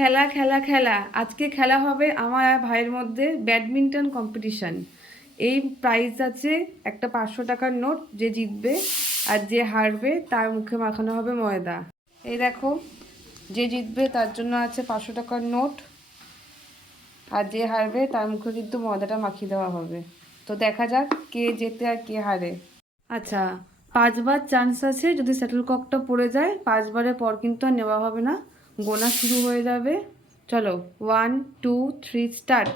খেলা খেলা খেলা আজকে খেলা হবে আমার আর ভাইয়ের মধ্যে ব্যাডমিন্টন কম্পিটিশন। এই প্রাইজ আছে একটা 500 টাকার নোট, যে জিতবে আর যে হারবে তার মুখে মাখানো হবে ময়দা। এই দেখো, যে জিতবে তার জন্য আছে 500 টাকার নোট, আর যে হারবে তার মুখে কিন্তু ময়দাটা মাখিয়ে দেওয়া হবে। তো দেখা যাক কে জেতে আর কে হারে। আচ্ছা, 5বার চান্স আছে, যদি শাটলককটা পড়ে যায় 5বারের পর কিন্তু আর নেওয়া হবে না, গোনা শুরু হয়ে যাবে। চলো 1 2 3 স্টার্ট।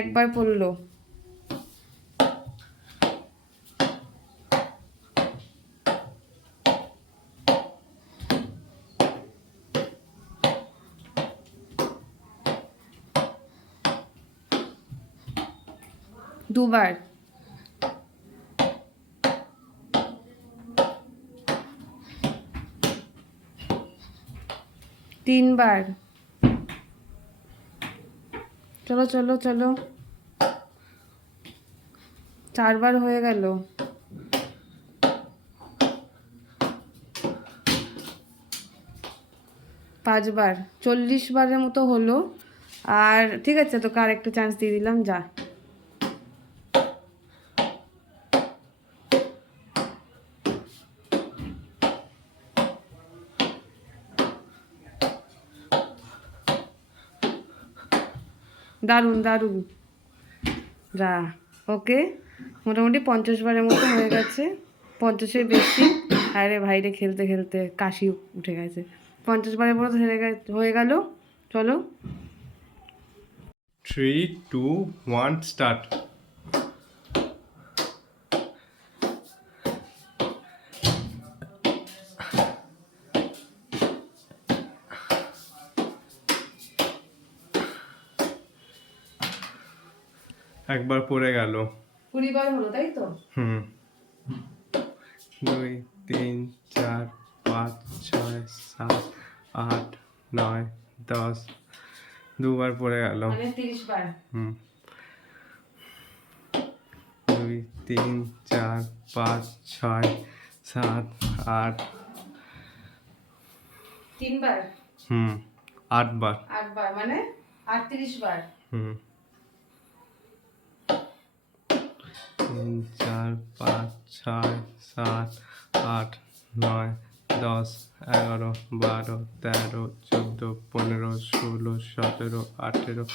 একবার পড়লো, দুবার, তিনবার, চলো চলো চলো, 4বার হয়ে গেল, 5বার, 40বারের মতো হলো। আর ঠিক আছে, তোকে আর একটা চান্স দিয়ে দিলাম, যা। দারুণ দারুণ, যা। ওকে, মোটামুটি 50বারের মতো হয়ে গেছে, 50-এর বেশি। আরে ভাইরে, খেলতে খেলতে কাশি উঠে গেছে। 50বারের মতো হয়ে গেল। চলো 3 2 1 স্টার্ট। একবার পড়ে গেল। 20বার হলো, তাই তো? 2 3 4 5 6 7 8 9 10, দুবার পড়ে গেল। মানে 30বার। 2 3 4 5 6 7 8, 3বার, 8বার। 8বার মানে 38বার। 3 4 5 6 7 8 9 10 11 12 13 14 15 16 17 18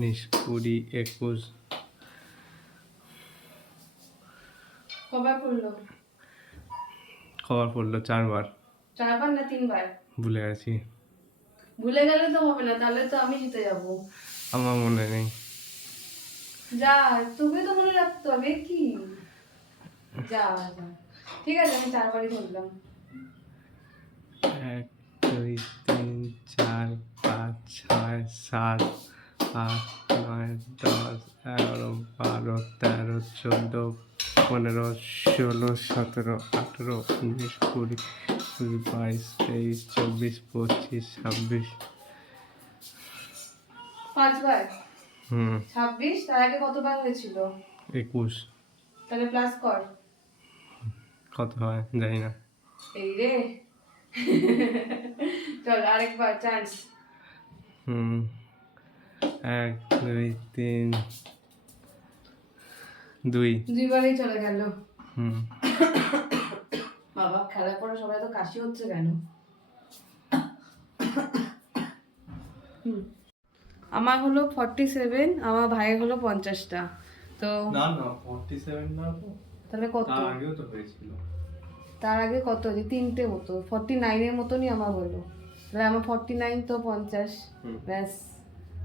19 20 21। কবার পড়লো? খবর পড়লো 4বার। 4বার না 3বার? ভুলে গেছি। ভুলে গেলে তো হবে না, তাহলে তো আমি জিতে যাব। আমার মনে নেই। যা, তুমি তো মনে রাখতে হবে কি। যা যা, ঠিক আছে, আমি 4বারই ধরলাম। 1 2 3 4 5 6 7 8 9 10 11 12 13 14 15 16 17 18 19 20 22 23 24 25 26। 5বার, 26। তার আগে কতবার হয়েছিল? 21। তাহলে প্লাস কর। কত হয় জানি না। এই রে। চল আরেকবার চান্স। 1 2 3 2। 2বারই চলে গেল। বাবা, খেলার পরে সবাই তো কাশি হচ্ছে কেন? আমার হলো 47, আমার ভাইয়ের হলো 50টা। তো না না 47 না তো, তাহলে কত? তার আগেও তো হয়েছিল। তার আগে কত? যে 3টে মতো, 49-এর মতনই আমার হলো। তাহলে আমার 49 তো 50, ব্যাস।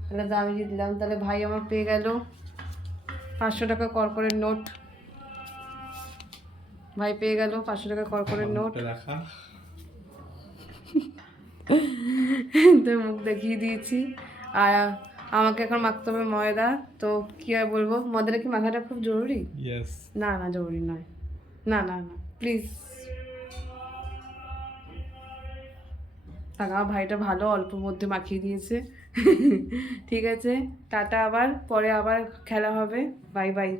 তাহলে তো আমি জিতলাম। তাহলে ভাই আমার পেয়ে গেল 500 টাকা কড়কড়ের নোট। ভাই পেয়ে গেল 500 টাকা কড়কড়ের নোট। দেখা তো মুখ দেখিয়ে দিয়েছি। আর আমাকে এখন মাখতে হবে ময়দা। তো কি আর বলবো, ময়দাটা কি মাখাটা খুব জরুরি? ইয়েস। না না, জরুরি নয়। না না না, প্লিজ। আমার ভাইটা ভালো অল্পর মধ্যে মাখিয়ে দিয়েছে। ঠিক আছে, টাটা, আবার পরে আবার খেলা হবে। Bye bye.